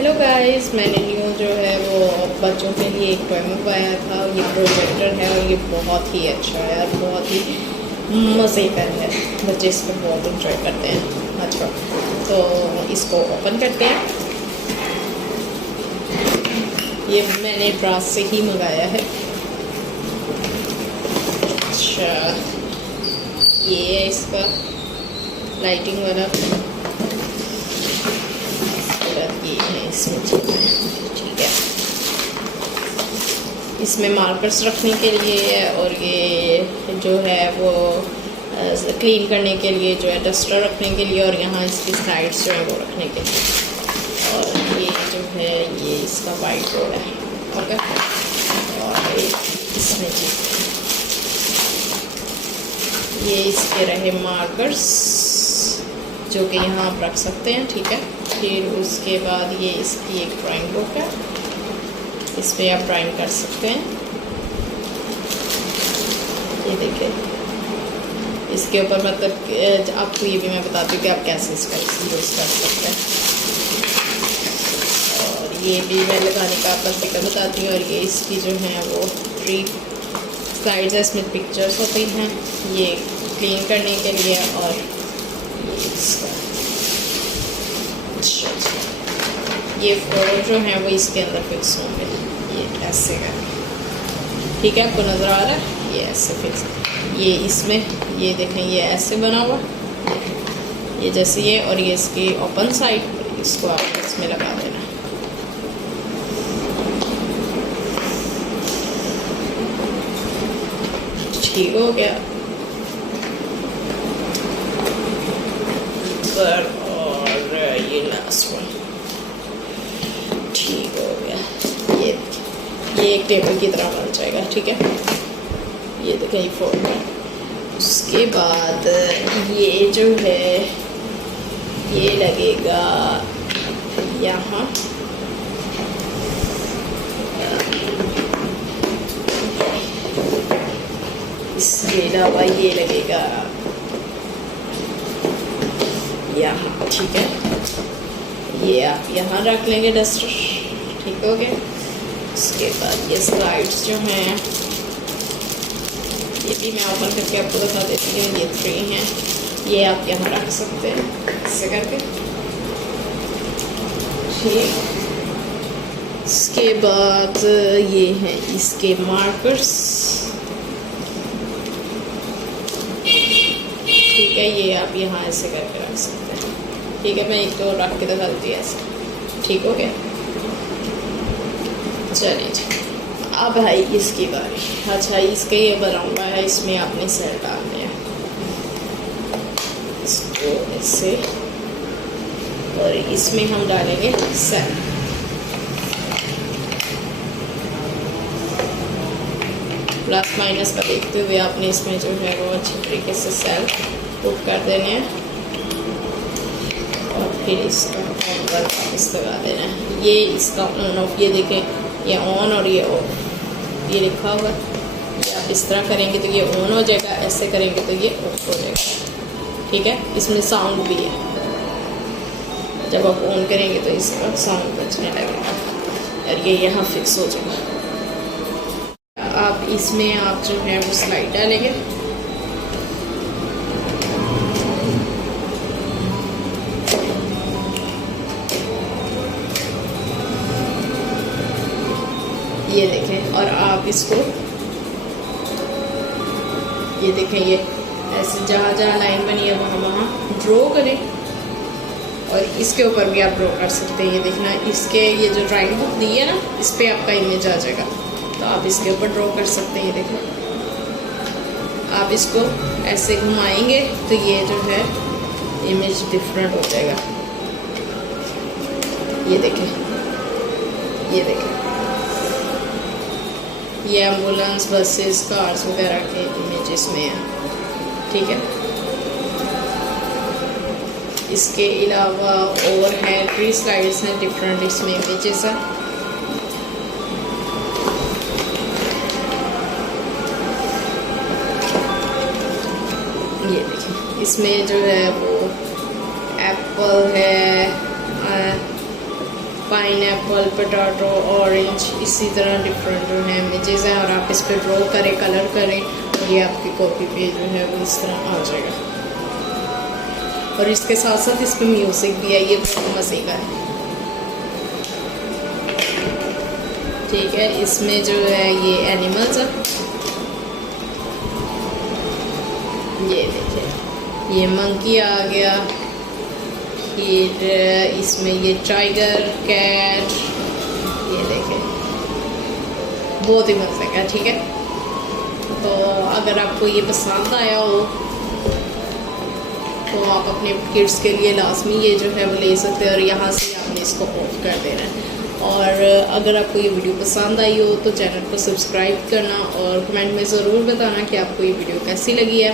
Hello guys, मैंने new जो है वो बच्चों के लिए एक टॉय मंगवाया था। ये प्रोजेक्टर है और ये बहुत ही अच्छा है और बहुत ही मज़े का है। बच्चे इसको बहुत इंजॉय करते हैं। अच्छा, तो इसको ओपन करते हैं। ये मैंने ब्रास से ही मंगाया है। अच्छा, ये है इसका लाइटिंग वाला। ये है इसमें ठीक है। इसमें मार्कर्स रखने के लिए है और ये जो है वो क्लीन करने के लिए जो है डस्टर रखने के लिए, और यहाँ इसकी साइड्स जो है वो रखने के लिए। और ये जो है ये इसका वाइट बोर्ड है। ओके, और इसमें ये इसके रहे मार्कर्स जो कि यहाँ आप रख सकते हैं। ठीक है, फिर उसके बाद ये इसकी एक ड्राइंग बुक है, इस पर आप ड्राइंग कर सकते हैं। ये देखिए, इसके ऊपर मतलब आपको ये भी मैं बताती हूँ कि आप कैसे इसका यूज़ कर सकते हैं। और ये भी मैं लगाने का आपका तरीका बताती हूँ। और ये इसकी जो है वो 3 साइड्स है, इसमें पिक्चर्स होती हैं, ये क्लीन करने के लिए। और ये इसका ये फोटो जो है वो इसके अंदर फिक्स होंगे। ये ऐसे का, ठीक है, आपको नज़र आ रहा है? ये ऐसे फिक्स, ये इसमें ये देखें, ये ऐसे बना हुआ, ये जैसे ये, और ये इसकी ओपन साइड, इसको आप इसमें लगा देना। ठीक हो गया। और ये लास्ट वन ठीक हो गया। ये एक टेबल की तरह बन जाएगा। ठीक है, ये देखें, ये फोल्ड है। उसके बाद ये जो है ये लगेगा यहाँ, इसके अलावा ये लगेगा यहाँ। ठीक है, ये आप यहाँ रख लेंगे डस्टर। ठीक हो गया। उसके बाद ये स्लाइड्स जो हैं ये भी मैं ओपन करके आपको बता देती हूँ। ये 3 हैं, ये आप यहाँ रख सकते हैं ऐसे करके। ठीक, इसके बाद ये हैं इसके मार्कर्स। ठीक है, ये आप यहाँ ऐसे करके रख सकते हैं। ठीक है, मैं एक तो रख के दिखाती हूँ ऐसे। ठीक हो गया। चलिए, अब है इसकी बारी। अच्छा, इसका ये बना हुआ है, इसमें आपने सेल डालने हैं, इसको ऐसे, और इसमें हम डालेंगे सेल। प्लस माइनस का देखते हुए आपने इसमें जो है वो अच्छी तरीके से सेल पुट कर देने हैं, और फिर इसका ऑन पर वापस लगा देना है। ये इसका ऑन ऑफ, ये देखें, ये ऑन और ये ऑफ, ये लिखा होगा। ये आप इस तरह करेंगे तो ये ऑन हो जाएगा, ऐसे करेंगे तो ये ऑफ हो जाएगा। ठीक है, इसमें साउंड भी है, जब आप ऑन करेंगे तो इसका साउंड बजने लगेगा और ये यहाँ फिक्स हो जाएगा। आप इसमें आप जो है वो स्लाइड डालेंगे। ये देखें, और आप इसको ये देखें, ये ऐसे जहाँ जहाँ लाइन बनी है वहाँ वहाँ ड्रॉ करें, और इसके ऊपर भी आप ड्रॉ कर सकते हैं। ये देखना, इसके ये जो ड्राइंग बुक दी है ना, इस पर आपका इमेज आ जाएगा, तो आप इसके ऊपर ड्रॉ कर सकते हैं। ये देखो, आप इसको ऐसे घुमाएंगे तो ये जो है इमेज डिफरेंट हो जाएगा। ये देखें, ये देखें, ये एम्बुलेंस, बसेस, कार्स वगैरह के इमेजेस में है। ठीक है, इसके अलावा और है 3 स्लाइड्स हैं डिफरेंट, इसमें इमेजेस है। ये देखिए, इसमें जो है वो एप्पल है, पाइनएप्पल, पोटैटो, ऑरेंज, इसी तरह डिफरेंट जो है इमेजेस हैं और आप इस पर ड्रॉ करें, कलर करें और ये आपकी कॉपी पे जो है वो इस तरह आ जाएगा। और इसके साथ साथ इस पर म्यूज़िक भी है, ये बहुत मज़े का है। ठीक है, इसमें जो है ये एनिमल्स है, ये देखिए ये मंकी आ गया, फिर इसमें ये टाइगर, कैट, ये देखें बहुत ही मज़े का। ठीक है, तो अगर आपको ये पसंद आया हो तो आप अपने किड्स के लिए लाजमी ये जो है वो ले सकते हैं और यहाँ से आपने इसको ऑफ कर देना है। और अगर आपको ये वीडियो पसंद आई हो तो चैनल को सब्सक्राइब करना और कमेंट में ज़रूर बताना कि आपको ये वीडियो कैसी लगी है।